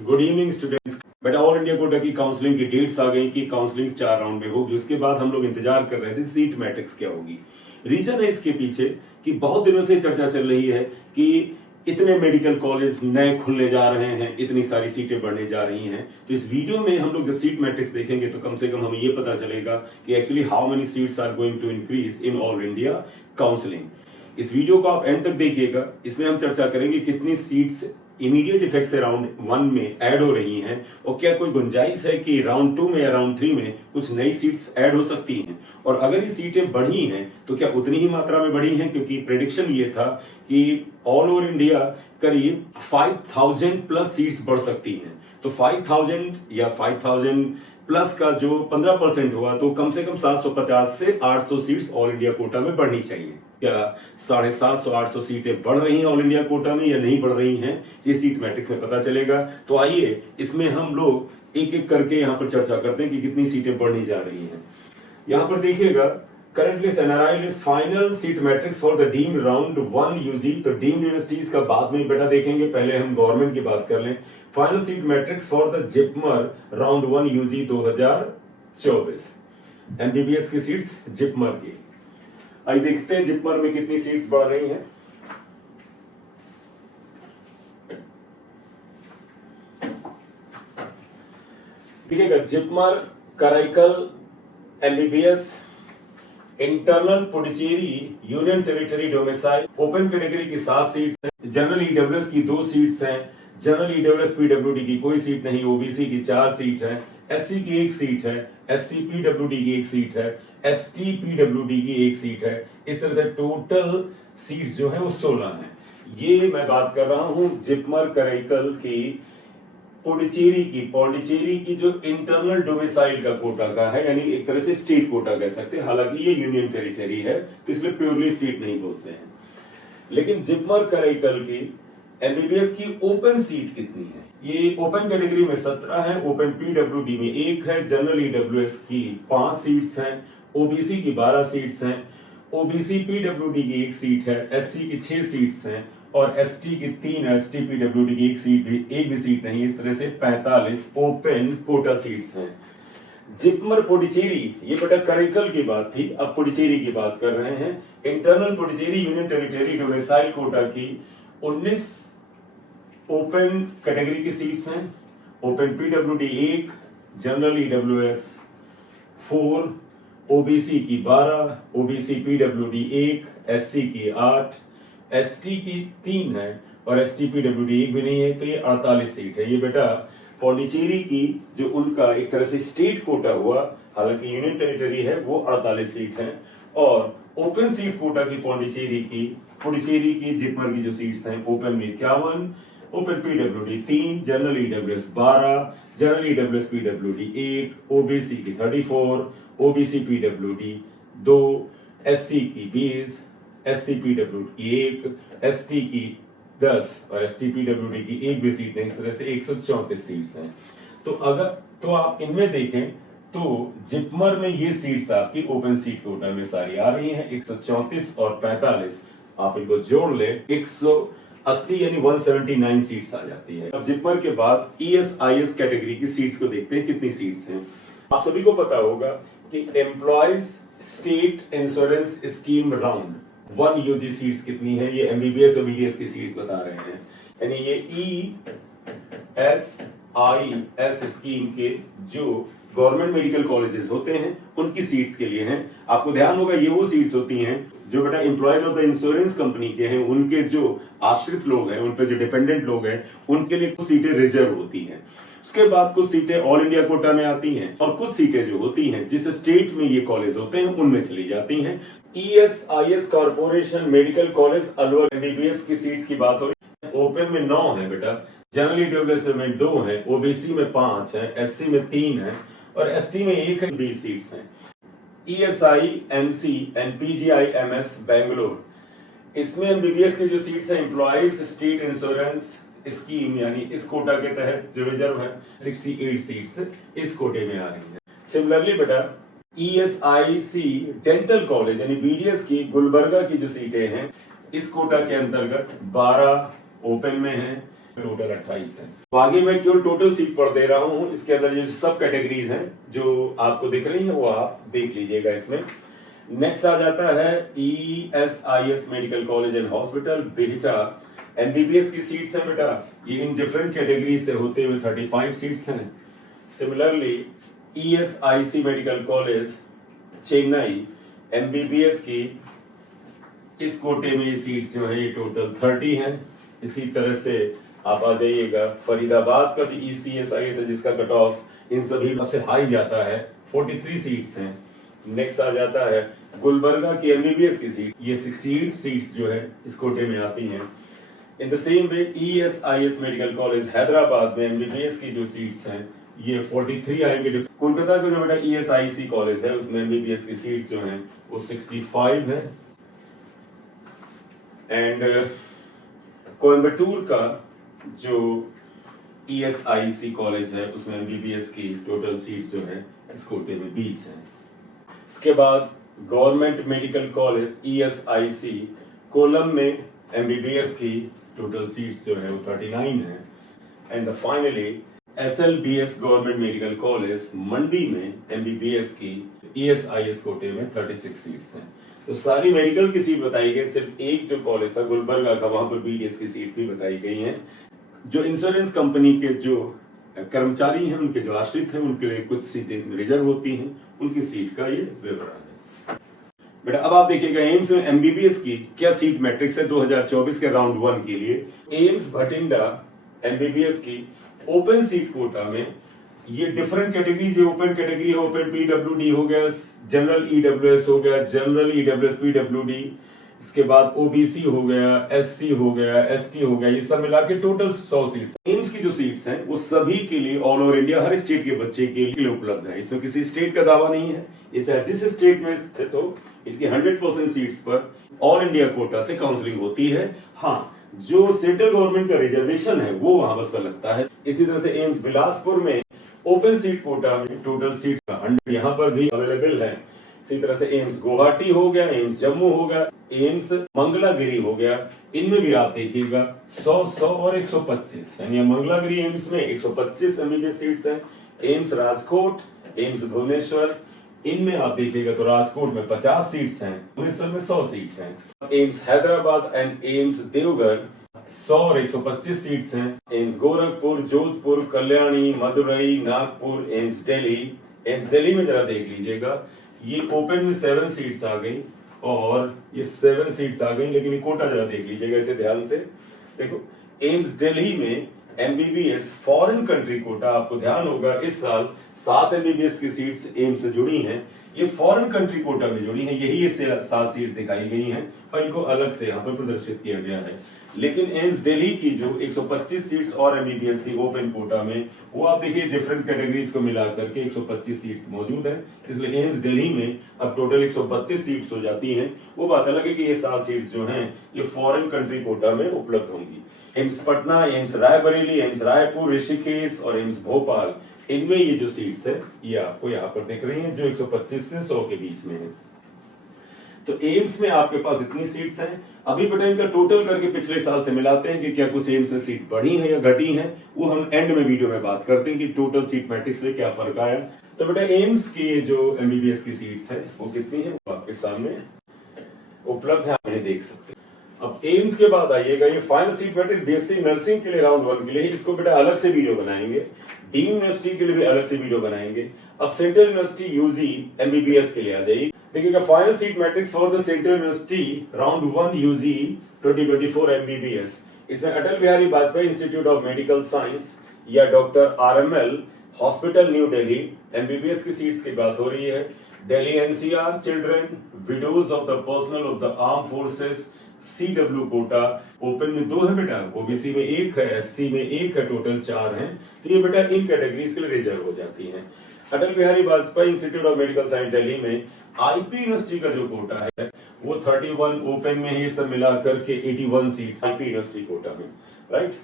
Good evening students. बेटा all India quota की counselling की डेट्स आ गई कि काउंसलिंग 4 राउंड में होगी। उसके बाद हम लोग इंतजार कर रहे थे सीट मैट्रिक्स क्या होगी। रीजन है इसके पीछे कि बहुत दिनों से चर्चा चल रही है कि इतने मेडिकल कॉलेज नए खुलने जा रहे हैं, इतनी सारी सीटें बढ़ने जा रही हैं। तो इस वीडियो में हम लोग जब सीट मैट्रिक्स देखेंगे तो कम से कम हमें ये पता चलेगा कि actually how many seats are going to increase in all India counselling. इस वीडियो को आप एंड तक देखिएगा। इसमें हम चर्चा करेंगे कितनी सीट्स इमीडिएट इफेक्ट से राउंड 1 में ऐड हो रही हैं और क्या कोई गुंजाइश है कि राउंड 2 में या राउंड 3 में कुछ नई सीट्स ऐड हो सकती हैं, और अगर ये सीटें बढ़ी हैं तो क्या उतनी ही मात्रा में बढ़ी हैं, क्योंकि प्रेडिक्शन ये था कि ऑल ओवर इंडिया करीब 5000 प्लस सीट्स बढ़ सकती हैं। तो 5000 या 5000 प्लस का जो 15% हुआ तो कम से कम 750 से 800 सीट्स ऑल इंडिया कोटा में बढ़नी चाहिए। क्या 750-800 सीटें बढ़ रही हैं ऑल इंडिया कोटा में या नहीं बढ़ रही हैं, ये सीट मैट्रिक्स में पता चलेगा। तो आइए इसमें हम लोग एक एक करके यहाँ पर चर्चा करते हैं कि कितनी सीटें बढ़नी जा रही हैं। यहाँ पर देखिएगा, currently NRI list final seat matrix for the deemed round 1 UG. तो डीम्ड यूनिवर्सिटीज का बाद में बेटा देखेंगे, पहले हम गवर्नमेंट की बात कर लें। Final seat matrix for the JIPMER round 1 UG 2024, MBBS की सीट्स जिपमर की। आइए देखते हैं जिपमर में कितनी सीट्स बढ़ रही हैं। देखिएगा, JIPMER Karaikal MBBS internal Puducherry union territory domicile open category की 7 सीट्स हैं, जनरल ईडब्ल्यूएस की 2 सीट्स हैं, जनरल ईडब्ल्यूएस पीडब्ल्यूडी की कोई सीट नहीं, ओबीसी की 4 सीट है, एससी की 1 सीट है, एससी पीडब्ल्यूडी की 1 सीट है, एसटी पीडब्ल्यूडी की 1 सीट है। इस तरह से टोटल सीट्स जो है वो 16 हैं। ये मैं बात कर रहा हूं जिपमर कराईकल की पौंडीचेरी की जो इंटरनल डोमिसाइल का कोटा का है, यानी एक तरह से स्टेट कोटा कह सकते हैं। हालांकि ये यूनियन टेरिटरी है तो इसलिए प्योरली स्टेट नहीं बोलते हैं। लेकिन जिपमर कराईकल की एमबीबीएस की ओपन सीट कितनी है? ये ओपन कैटेगरी में 17 है, ओपन पीडब्ल्यूडी में 1 है, जनरल ईडब्ल्यूएस की 5 सीट्स हैं, ओबीसी की 12 सीट्स हैं, ओबीसी पीडब्ल्यूडी की 1 सीट है, एससी की 6 सीट्स हैं और एसटी की 3, एसटी पीडब्ल्यूडी की 1 भी सीट नहीं। इस तरह से 45 ओपन कोटा सीट्स हैं। जिपमर पुडुचेरी, ये बेटा कराईकल की बात थी, अब पुडुचेरी की बात कर रहे हैं। Internal Puducherry union territory domicile quota की 19 ओपन कैटेगरी की सीट्स हैं, open PWD 1, general EWS 4, OBC की 12, ओबीसी पीडब्ल्यूडी 1, एससी की 8, एसटी की 3 है और एसटी पीडब्ल्यूडी 1 भी नहीं है। तो ये 48 सीट है। ये बेटा पौंडीचेरी की जो उनका एक तरह से स्टेट कोटा हुआ, हालांकि यूनियन टेरिटरी है, वो 48 सीट है। और ओपन सीट कोटा की पुडुचेरी की जिपमर की जो सीट्स हैं, ओपन में 51, open PWD 3, general EWS 12, general EWS PWD 1, OBC की 34, ओबीसी पीडब्ल्यूडी 2, एससी की 20, एससी पीडब्ल्यूडी की 1, एसटी की 10 और एसटी पीडब्ल्यूडी की 1 भी सीट नहीं। इस तरह से 134 सीट्स हैं। तो आप इनमें देखें तो जिपमर में ये सीट्स आपकी ओपन सीट कोटा में सारी आ रही हैं, 134 और 45, आप इनको जोड़ ले 180 यानी 179 सीट्स आ जाती है। अब जिपमर के बाद ईएसआईएस कैटेगरी की सीट्स को देखते हैं कितनी सीट्स हैं। आप सभी को पता होगा कि employees state insurance scheme round 1 UG seats कितनी है, ये एमबीबीएस और बीडीएस की सीट्स बता रहे हैं। यानी ये ईएसआईएस स्कीम के जो गवर्नमेंट मेडिकल कॉलेजेस होते हैं उनकी सीट्स के लिए हैं। आपको ध्यान होगा ये वो सीट्स होती हैं जो बेटा employees of the insurance company के हैं, उनके जो आश्रित लोग हैं, उन पे जो डिपेंडेंट लोग हैं, उनके लिए कुछ सीटें रिजर्व होती हैं। उसके बाद कुछ सीटें ऑल इंडिया कोटा में आती हैं और कुछ सीटें जो होती हैं जिस स्टेट में ये कॉलेज होते हैं उनमें चली जाती हैं। ESIS corporation medical college Alwar MBBS की सीट्स की बात हो रही है। ओपन में 9 है बेटा, जनरल ईडब्ल्यूएस में 2 है, ओबीसी में 5 है, एससी में 3 है और एसटी में 1 है, 20 सीट्स हैं। ESI MC and PGIMS Bangalore, इसमें एमबीबीएस की जो सीट्स हैं एम्प्लॉयज स्टेट इंश्योरेंस स्कीम यानी इस कोटा के तहत जो रिजर्व है 68 सीट्स इस कोटे में आ रही है। सिमिलरली बेटा ईएसआईसी डेंटल कॉलेज यानी बीडीएस की गुलबर्गा की जो सीटें हैं इस कोटा के अंतर्गत 12 ओपन में हैं, टोटल 28 है। तो आगे मैं केवल टोटल सीट पढ़ दे रहा हूँ, इसके अंदर जो सब कैटेगरीज हैं जो आपको दिख रही हैं वो आप देख लीजिएगा इसमें। नेक्स्ट आ जाता है ESIS medical college and hospital बेटा। MBBS की सीट्स हैं बेटा, ये इन डिफरेंट कैटेगरी से होते हुए 35 सीट्स हैं। Similarly ESIC medical college Chennai, MBBS की इस कोटे में ये सीट्स जो है ये टोटल 30 हैं। इसी तरह से आप आ जाइएगा फरीदाबाद का भी ECSIS है जिसका कट ऑफ इन सभी सबसे हाई जाता है, 43 सीट्स हैं। नेक्स्ट आ जाता है गुलबर्गा की MBBS की सीट, ये 68 सीट्स जो है इस कोटे में आती हैं। In the same way ESIS medical college Hyderabad में MBBS की जो सीट्स हैं ये 43 आएंगे। कोलकाता का जो बेटा ESIC कॉलेज है उसमें MBBS की सीट्स जो हैं वो 65 है। एंड कोयम्बटूर का जो ESIC कॉलेज है उसमें MBBS की टोटल सीट्स जो है इस कोटे में 20 हैं। इसके बाद government medical college ESIC Kollam में MBBS की टोटल सीट्स जो है वो 39 है। And finally SLBS government medical college Mandi में MBBS की ESIS कोटे में 36 सीट्स हैं। तो सारी मेडिकल की सीट बताई गई, सिर्फ एक जो कॉलेज था गुलबर्गा का वहां पर BDS की सीट भी बताई गई हैं। जो इंश्योरेंस कंपनी के जो कर्मचारी हैं उनके जो आश्रित हैं उनके लिए कुछ सीटें इसमें रिजर्व होती हैं, उनकी सीट का ये विवरण है। बेटा अब आप देखिएगा एम्स में MBBS की क्या सीट मैट्रिक्स है 2024 के राउंड 1 के लिए। एम्स भटिंडा MBBS की ओपन सीट कोटा में ये डिफरेंट कैटेगरीज है। ओपन कैटेगरी है, ओपन PWD हो गया, जनरल EWS हो गया, जनरल EWS PWD, इसके बाद OBC हो गया, SC हो गया, ST हो गया, ये सब मिला के टोटल 100 सीट्स। एम्स की जो सीट्स हैं वो सभी के लिए ऑल ओवर इंडिया हर स्टेट के बच्चे के लिए उपलब्ध है। इसमें किसी स्टेट का दावा नहीं है, ये चाहे जिस स्टेट में स्थित हो इसकी 100% सीट्स पर ऑल इंडिया कोटा से काउंसलिंग होती है। हाँ, जो सेंट्रल गवर्नमेंट का रिजर्वेशन है वो वहां बस का लगता है। इसी तरह से एम्स बिलासपुर में ओपन सीट कोटा में टोटल सीट्स का 100 यहाँ पर भी अवेलेबल है। इसी तरह से एम्स गुवाहाटी हो गया, एम्स जम्मू हो गया, एम्स मंगलागिरी हो गया, इनमें भी आप देखिएगा 100, 100 और 125, यानी मंगलागिरी एम्स में 125 MBBS सीट्स हैं। एम्स राजकोट, एम्स भुवनेश्वर, इनमें आप देखिएगा तो राजकोट में 50 सीट्स हैं, भुवनेश्वर में 100 सीट हैं। AIIMS Hyderabad and AIIMS Deoghar 100 और 125 सीट्स हैं। AIIMS Gorakhpur, Jodhpur, Kalyani, Madurai, Nagpur, AIIMS Delhi. AIIMS Delhi में जरा देख लीजिएगा, ये ओपन में 7 सीट्स आ गई और ये 7 सीट्स आ गई, लेकिन ये कोटा जरा देख लीजिएगा इसे ध्यान से। देखो एम्स दिल्ली में MBBS फॉरेन कंट्री कोटा, आपको ध्यान होगा इस साल 7 MBBS की सीट्स एम्स से जुड़ी हैं, ये फॉरेन कंट्री कोटा में जुड़ी हैं, यही ये 7 सीट्स दिखाई गई हैं और इनको अलग से यहाँ पर प्रदर्शित किया गया है। लेकिन एम्स दिल्ली की जो 125 सीट्स और MBBS की ओपन कोटा में, वो आप देखिए डिफरेंट कैटेगरीज को मिला करके 125 सीट्स मौजूद है, इसलिए एम्स दिल्ली में अब टोटल 132 सीट्स हो जाती हैं। वो बात अलग है कि ये 7 सीट्स जो हैं ये फॉरेन कंट्री कोटा में उपलब्ध होंगी। AIIMS Patna, AIIMS Raebareli, AIIMS Raipur, Rishikesh और एम्स भोपाल, इनमें ये जो सीट्स है ये आपको यहाँ पर दिख रही हैं जो 125 से 100 के बीच में है। तो एम्स में आपके पास इतनी सीट्स हैं। अभी बेटा इनका टोटल करके पिछले साल से मिलाते हैं कि क्या कुछ एम्स में सीट बढ़ी है या घटी है, वो हम एंड में वीडियो में बात करते हैं कि टोटल सीट मैट्रिक्स में क्या फर्क आया। तो बेटा एम्स की जो MBBS की सीट्स है वो कितनी है वो आपके सामने उपलब्ध है, आप इन्हें देख सकते हैं। अब एम्स के बाद आइएगा, ये final seat matrix BSc nursing के लिए राउंड 1 के लिए, इसको बेटा अलग से वीडियो बनाएंगे। डीम्ड यूनिवर्सिटी के लिए भी अलग से वीडियो बनाएंगे। अब सेंट्रल यूनिवर्सिटी UG MBBS के लिए आ जाइए। देखिएगा final seat matrix for the central university round 1 UG 2024 MBBS, इसमें Atal Bihari Vajpayee institute of medical science या doctor RML hospital new Delhi MBBS की सीट्स की बात हो रही है। Delhi NCR children widows of the personnel of the arm forces CW quota, open में 2 है बेटा, OBC में 1 है, SC में 1 है, टोटल 4 हैं। तो ये बेटा इन कैटेगरीज के लिए रिजर्व हो जाती हैं। Atal Bihari Vajpayee institute of medical science Delhi में IP यूनिवर्सिटी का जो कोटा है वो 31 ओपन में है, ये सब मिला करके 81 सीट्स IP यूनिवर्सिटी कोटा में, right.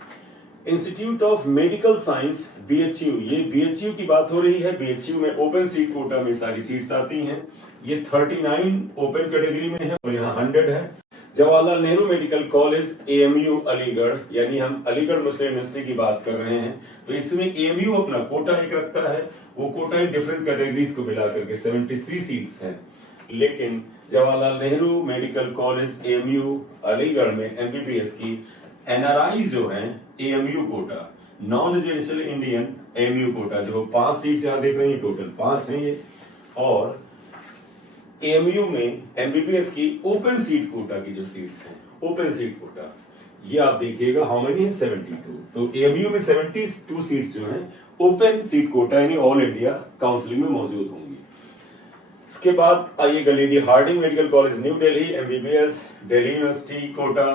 Institute of medical science BHU, ये BHU की बात हो रही है। BHU में ओपन सीट कोटा में सारी सीट्स आती हैं, ये 39 ओपन कैटेगरी में है और यहाँ 100 है। Jawaharlal Nehru medical college AMU Aligarh, यानी हम अलीगढ़ मुस्लिम यूनिवर्सिटी की बात कर रहे हैं, तो इसमें एएमयू अपना कोटा एक रखता है। वो कोटा इन डिफरेंट कैटेगरीज को मिला करके 73 सीट्स हैं। लेकिन Jawaharlal Nehru medical college AMU Aligarh में एमबीबीएस की एनआरआई जो हैं AMU quota, non residential Indian AMU quota, जो 5 सीट्स यहाँ देख रहे हैं, टोटल 5 हैं ये। और एएमयू में एमबीबीएस की ओपन सीट कोटा की जो सीट्स हैं, ओपन सीट कोटा, ये आप देखिएगा हाउ मेनी है, 72। तो एएमयू में 72 सीट्स जो हैं ओपन सीट कोटा यानी ऑल इंडिया काउंसलिंग में मौजूद होंगी। इसके बाद आइएगा Lady Hardinge medical college new Delhi MBBS Delhi university quota,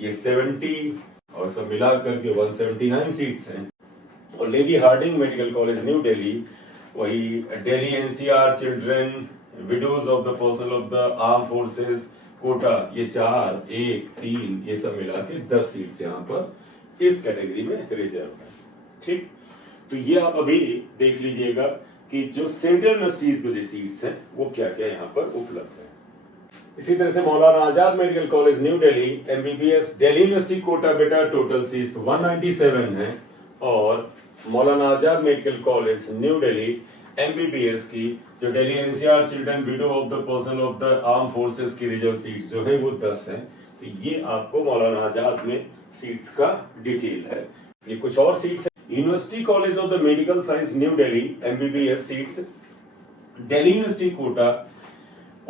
ये 70 और सब मिलाकर के 179 सीट्स हैं। और lady Hardinge medical college new Delhi, वही Delhi NCR children widows of the person of the arm forces quota, ये 4, 1, 3 ये सब मिला के 10 सीट्स यहाँ पर इस कैटेगरी में रिजर्व है। ठीक, तो ये आप अभी देख लीजिएगा कि जो सेंट्रल यूनिवर्सिटीज की जो सीट्स हैं वो क्या क्या यहाँ पर उपलब्ध है। इसी तरह से Maulana Azad medical college new Delhi MBBS Delhi university quota बेटा टोटल सीट्स 197 है। और Maulana Azad medical college new Delhi MBBS की जो Delhi NCR children widow of the person of the arm forces की रिजर्व सीट्स जो है वो 10 है। तो ये आपको मौलाना आजाद में सीट्स का डिटेल है। ये कुछ और सीट्स है। University college of the medical science new Delhi MBBS seats Delhi university quota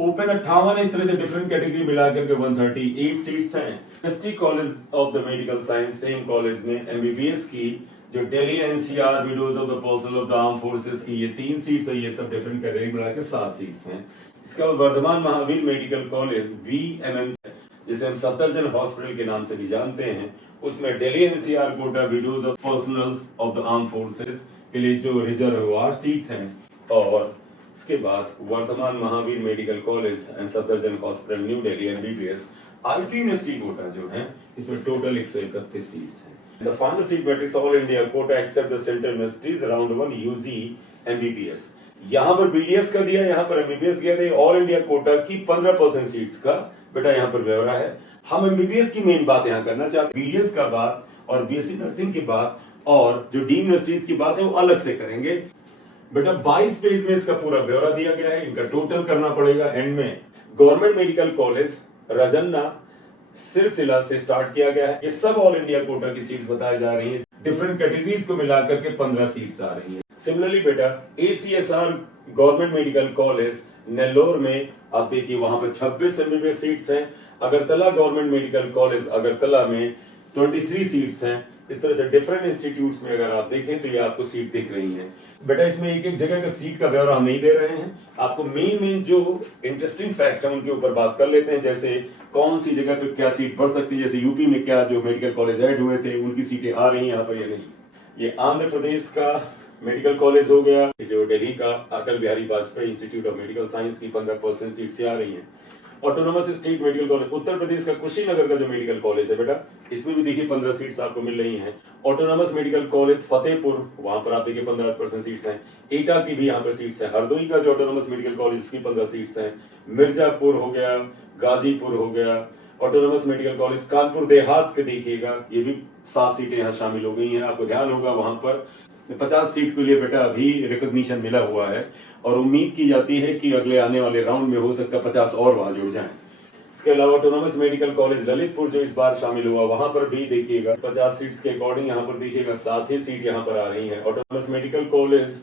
open 58 है। इस तरह से डिफरेंट कैटेगरी मिलाकर के 138 सीट्स हैं। University college of the medical science same college में एमबीबीएस की जो Delhi NCR widows of the person of the arm forces की ये 3 सीट्स है। ये सब डिफरेंट कैटेगरी मिला के 7 सीट्स हैं। इसका Varthaman Mahavir medical college VMM, जिसे हम सफदरजंग हॉस्पिटल के नाम से भी जानते हैं, उसमें Delhi NCR quota widows of personnels of the arm forces के लिए जो रिजर्व 8 सीट्स हैं। और इसके बाद Vardhman Mahavir medical college and Safdarjung hospital new Delhi MBBS IT university quota जो है, इसमें टोटल 131 सीट्स हैं। The final seat matrix all India quota except the central universities round 1 UG MBBS। यहाँ पर BDS का दिया, यहाँ पर MBBS दिया था। ऑल इंडिया कोटा की 15% सीट्स का बेटा यहाँ पर ब्यौरा है। हम MBBS की मेन बात यहाँ करना चाहते हैं। BDS का बात और BSc नर्सिंग की बात और जो डीम्ड यूनिवर्सिटीज की बात है वो अलग से करेंगे। बेटा 22 पेज में इसका पूरा ब्यौरा दिया गया है, इनका टोटल करना पड़ेगा एंड में। गवर्नमेंट मेडिकल कॉलेज रजन्ना सिलसिला से स्टार्ट किया गया है। ये सब ऑल इंडिया कोटा की सीट्स बताई जा रही हैं। डिफरेंट कैटेगरीज को मिलाकर के 15 सीट्स आ रही हैं। सिमिलरली बेटा ACSR government medical college Nellore में आप देखिए वहां पर 26 एमबीबीएस सीट्स हैं। Agartala government medical college Agartala में 23 सीट्स हैं। इस तरह से डिफरेंट इंस्टीट्यूट्स में अगर आप देखें तो ये आपको सीट दिख रही हैं। बेटा इसमें एक एक जगह का सीट का ब्यौरा हम नहीं दे रहे हैं, आपको मेन जो इंटरेस्टिंग फैक्ट है उनके ऊपर बात कर लेते हैं। जैसे कौन सी जगह पे क्या सीट बढ़ सकती है, जैसे यूपी में क्या जो मेडिकल कॉलेज ऐड हुए थे उनकी सीटें आ रही हैं यहाँ पर या नहीं। ये आंध्र प्रदेश का मेडिकल कॉलेज हो गया, जो दिल्ली का Atal Bihari Vajpayee institute of medical science की 15% सीट्स आ रही हैं। Autonomous state medical college Uttar Pradesh का कुशीनगर का जो मेडिकल कॉलेज है बेटा, इसमें भी देखिए 15 सीट्स आपको मिल रही हैं। ऑटोनोमस मेडिकल कॉलेज फतेहपुर, वहां पर आप देखिए 15% सीट्स हैं। एटा की भी यहाँ पर सीट्स हैं। हरदोई का जो ऑटोनोमस मेडिकल कॉलेज उसकी 15 सीट्स हैं। मिर्जापुर हो गया, गाजीपुर हो गया। Autonomous medical college Kanpur Dehat के देखिएगा, ये भी 7 सीटें यहाँ शामिल हो गई हैं। आपको ध्यान होगा वहां पर 50 सीट के लिए बेटा अभी रिकॉग्निशन मिला हुआ है और उम्मीद की जाती है कि अगले आने वाले राउंड में हो सकता है 50 और वहां जुड़ जाएं। इसके अलावा ऑटोनोमस मेडिकल कॉलेज ललितपुर जो इस बार शामिल हुआ, वहां पर भी देखिएगा 50 सीट्स के अकॉर्डिंग यहाँ पर देखिएगा 7 ही सीट यहाँ पर आ रही है। ऑटोनोमस मेडिकल कॉलेज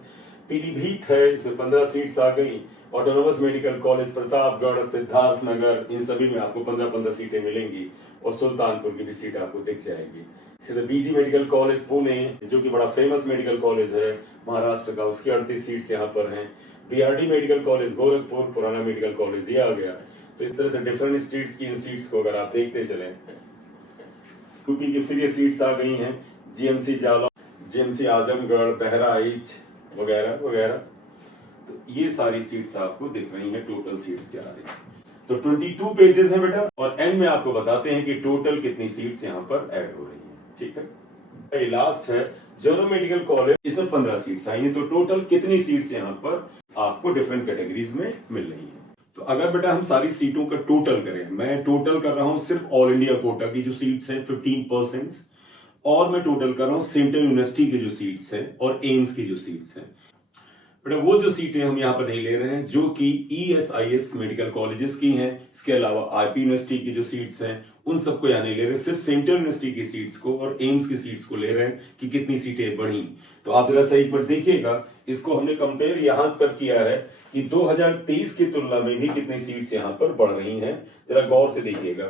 पीलीभीत है, इसमें 15 सीट्स आ गई। Autonomous medical college Pratapgarh, Siddharthnagar, इन सभी में आपको 15-15 सीटें मिलेंगी और सुल्तानपुर की भी सीट आपको दिख जाएगी। सीधे बीजी मेडिकल कॉलेज पुणे जो कि बड़ा फेमस मेडिकल कॉलेज है महाराष्ट्र का, उसकी 38 सीट्स यहाँ पर हैं। बीआरडी मेडिकल कॉलेज गोरखपुर, पुराना मेडिकल कॉलेज ये आ गया। तो इस तरह से डिफरेंट स्टेट्स की इन सीट्स को अगर आप देखते चले, यूपी की फिर ये सीट्स आ गई हैं। जीएमसी जालौन, जीएमसी आजमगढ़, बहराइच वगैरह वगैरह। तो ये सारी सीट्स आपको दिख रही हैं, टोटल सीट्स क्या आ रही है। तो 22 पेजेस हैं बेटा और एंड में आपको बताते हैं कि टोटल कितनी सीट्स यहाँ पर ऐड हो रही हैं। ठीक है, लास्ट है जोनो मेडिकल कॉलेज, इसमें 15 सीट्स आई हैं। तो टोटल कितनी सीट्स यहाँ पर आपको डिफरेंट कैटेगरीज में मिल रही हैं। तो तो अगर बेटा हम सारी सीटों का टोटल करें, मैं टोटल कर रहा हूं सिर्फ ऑल इंडिया कोटा की जो सीट्स हैं 15%, और मैं टोटल कर रहा हूं सेंट्रल यूनिवर्सिटी की जो सीट्स हैं और एम्स की जो सीट्स हैं। बेटा वो जो सीटें हम यहाँ पर नहीं ले रहे हैं जो कि ESIS मेडिकल कॉलेजेस की हैं, इसके अलावा IP यूनिवर्सिटी की जो सीट्स हैं उन सबको यहाँ नहीं ले रहे, सिर्फ सेंट्रल यूनिवर्सिटी की सीट्स को और एम्स की सीट्स को ले रहे हैं कि कितनी सीटें बढ़ी। तो आप जरा सा एक बार देखिएगा, इसको हमने कंपेयर यहाँ पर किया है कि 2023 की तुलना में भी कितनी सीट्स यहाँ पर बढ़ रही हैं, जरा गौर से देखिएगा।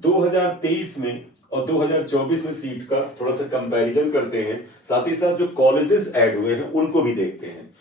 2023 में और 2024 में सीट का थोड़ा सा कंपैरिजन करते हैं, साथ ही साथ जो कॉलेजेस ऐड हुए हैं उनको भी देखते हैं।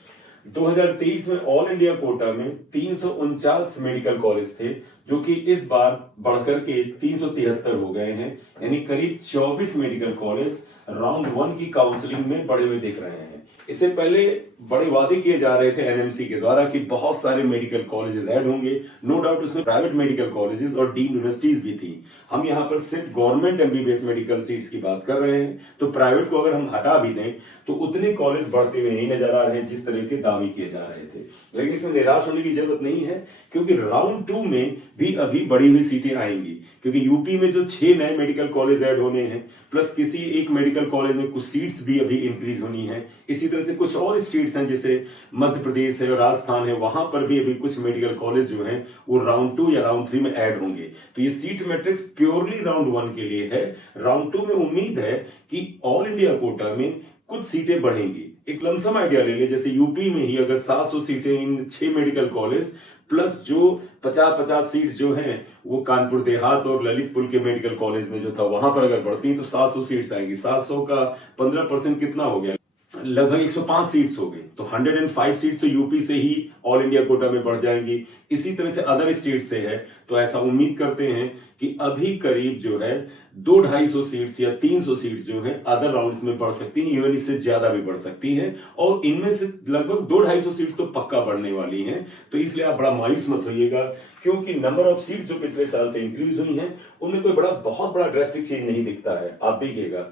2023 में ऑल इंडिया कोटा में 349 मेडिकल कॉलेज थे, जो कि इस बार बढ़कर के 373 हो गए हैं, यानी करीब 24 मेडिकल कॉलेज राउंड 1 की काउंसलिंग में बढ़े हुए दिख रहे हैं। इससे पहले बड़े वादे किए जा रहे थे NMC के द्वारा कि बहुत सारे मेडिकल कॉलेजेस ऐड होंगे, नो डाउट उसमें प्राइवेट मेडिकल कॉलेजेस और डीम्ड यूनिवर्सिटीज भी थी। हम यहाँ पर सिर्फ गवर्नमेंट MBBS मेडिकल सीट्स की बात कर रहे हैं, तो प्राइवेट को अगर हम हटा भी दें तो उतने कॉलेज बढ़ते हुए नहीं नजर आ रहे हैं जिस तरह के दावे किए जा रहे थे। लेकिन इसमें निराश होने की जरूरत नहीं है, क्योंकि राउंड 2 में भी अभी बढ़ी हुई सीटें आएंगी, क्योंकि यूपी में जो 6 नए मेडिकल कॉलेज ऐड होने हैं, प्लस किसी एक मेडिकल कॉलेज में कुछ सीट्स भी अभी इंक्रीज होनी है। इसी तरह से कुछ और स्टेट्स हैं जैसे मध्य प्रदेश है और राजस्थान है, वहां पर भी अभी कुछ मेडिकल कॉलेज जो हैं वो राउंड 2 या राउंड 3 में ऐड होंगे। तो ये सीट मैट्रिक्स प्योरली राउंड 1 के लिए है। राउंड 2 में उम्मीद है कि ऑल इंडिया कोटा में कुछ सीटें बढ़ेंगी। एक लमसम आइडिया ले ले, जैसे यूपी में ही अगर 700 सीटें इन 6 मेडिकल कॉलेज प्लस जो 50-50 सीट्स जो हैं वो कानपुर देहात और ललितपुर के मेडिकल कॉलेज में जो था वहां पर अगर बढ़ती तो 700 सीट्स आएंगी। 700 का 15% कितना हो गया, लगभग 105 सीट्स हो गई। तो 105 सीट्स तो यूपी से ही ऑल इंडिया कोटा में बढ़ जाएंगी। इसी तरह से अदर स्टेट से है, तो ऐसा उम्मीद करते हैं कि अभी करीब जो है 200-250 सीट्स या 300 सीट्स जो हैं अदर राउंड्स में बढ़ सकती हैं, इवन इससे ज्यादा भी बढ़ सकती हैं, और इनमें से लगभग 200-250 सीट्स तो पक्का बढ़ने वाली हैं। तो इसलिए आप बड़ा मायूस मत होइएगा, क्योंकि नंबर ऑफ सीट्स जो पिछले साल से इंक्रीज हुई हैं उनमें कोई बहुत बड़ा ड्रेस्टिक चेंज नहीं दिखता है। आप देखिएगा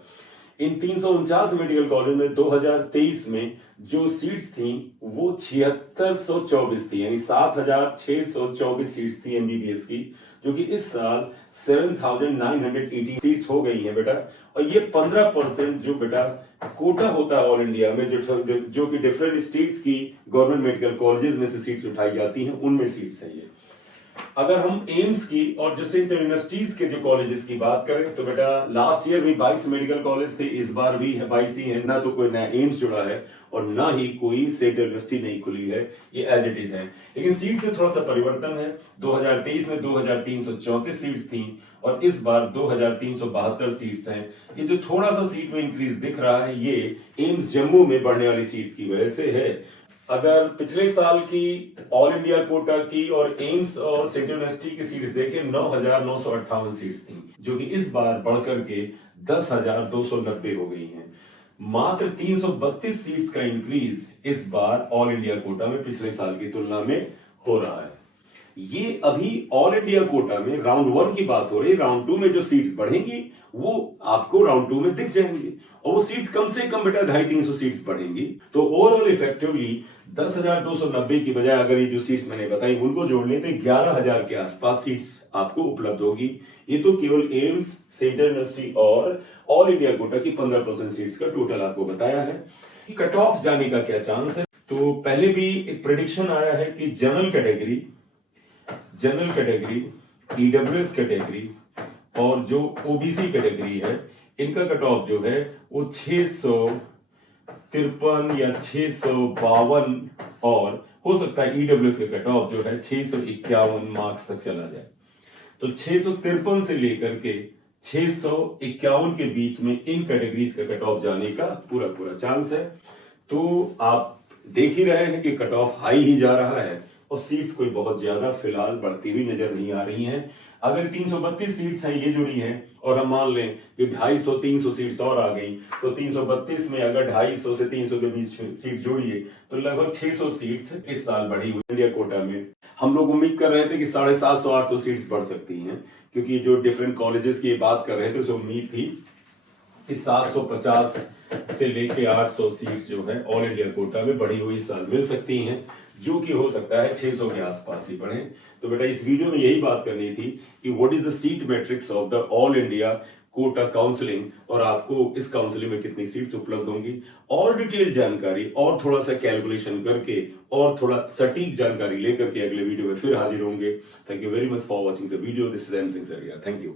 इन 349 मेडिकल कॉलेज में 2023 में जो सीट्स थी वो 7624 थी, यानी 7624 सीट्स थी MBBS की, जो कि इस साल 7980 सीट्स हो गई हैं बेटा। और ये 15% जो बेटा कोटा होता है ऑल इंडिया में, जो कि डिफरेंट स्टेट्स की गवर्नमेंट मेडिकल कॉलेजेस में से सीट्स उठाई जाती हैं, उनमें सीट्स है ये। अगर हम एम्स की और जो सेंट्रल यूनिवर्सिटीज के जो कॉलेजेस की बात करें तो बेटा लास्ट ईयर भी 22 मेडिकल कॉलेज थे, इस बार भी है 22 ही है। ना तो कोई नया एम्स जुड़ा है और ना ही कोई सेंट्रल यूनिवर्सिटी नहीं खुली है, ये एज इट इज है। लेकिन सीट्स में थोड़ा सा परिवर्तन है। 2023 में 2334 सीट्स थी और इस बार 2372 सीट्स हैं। ये जो थोड़ा सा सीट में इंक्रीज दिख रहा है ये एम्स जम्मू में बढ़ने वाली सीट्स की वजह से है। अगर पिछले साल की ऑल इंडिया कोटा की और एम्स और सेंट्रल यूनिवर्सिटी की सीट्स देखें 9958 सीट्स थी, जो कि इस बार बढ़कर के 10,290 हो गई हैं। मात्र 332 सीट्स का इंक्रीज इस बार ऑल इंडिया कोटा में पिछले साल की तुलना में हो रहा है। ये अभी ऑल इंडिया कोटा में राउंड 1 की बात हो रही है। राउंड 2 में जो सीट्स बढ़ेंगी वो आपको राउंड 2 में दिख जाएंगी, और वो सीट्स कम से कम बेटा 250-300 सीट्स बढ़ेंगी। तो ओवरऑल इफेक्टिवली 10,290 की बजाय अगर ये जो सीट्स मैंने बताई उनको जोड़ लें तो 11,000 के आसपास सीट्स आपको उपलब्ध होगी। ये तो केवल एम्स, सेंट्रल यूनिवर्सिटी और ऑल इंडिया कोटा की 15% सीट्स का टोटल आपको बताया है। कट ऑफ जाने का क्या चांस है, तो पहले भी एक प्रेडिक्शन आया है कि जनरल कैटेगरी, EWS कैटेगरी और जो OBC कैटेगरी है, इनका कट ऑफ जो है वो 653 या 652 और हो सकता है EWS का कट ऑफ जो है 651 मार्क्स तक चला जाए। तो 653 से लेकर के 651 के बीच में इन कैटेगरीज का कट ऑफ जाने का पूरा चांस है। तो आप देख ही रहे हैं कि कट ऑफ हाई ही जा रहा है और सीट्स कोई बहुत ज्यादा फिलहाल बढ़ती हुई नजर नहीं आ रही हैं। अगर 332 सीट्स हैं ये जुड़ी हैं और हम मान लें कि 250-300 सीट्स और आ गई, तो 332 में अगर 250 से 300 के बीच सीट जोड़िए तो लगभग 600 सीट्स इस साल बढ़ी हुई इंडिया कोटा में। हम लोग उम्मीद कर रहे थे कि 750-800 सीट्स बढ़ सकती हैं, क्योंकि जो डिफरेंट कॉलेजेस की बात कर रहे थे उसे उम्मीद थी कि 750 से लेके 800 सीट्स जो है ऑल इंडिया कोटा में बढ़ी हुई इस साल मिल सकती हैं। जो कि हो सकता है 600 के आसपास ही पड़े। तो बेटा इस वीडियो में यही बात करनी थी कि what is the seat matrix of the all India quota counselling और आपको इस काउंसलिंग में कितनी सीट्स उपलब्ध होंगी, और डिटेल जानकारी और थोड़ा सा कैलकुलेशन करके और थोड़ा सटीक जानकारी लेकर के अगले वीडियो में फिर हाजिर होंगे। Thank you very much for watching the video. This is M Singh Sariya. Thank you.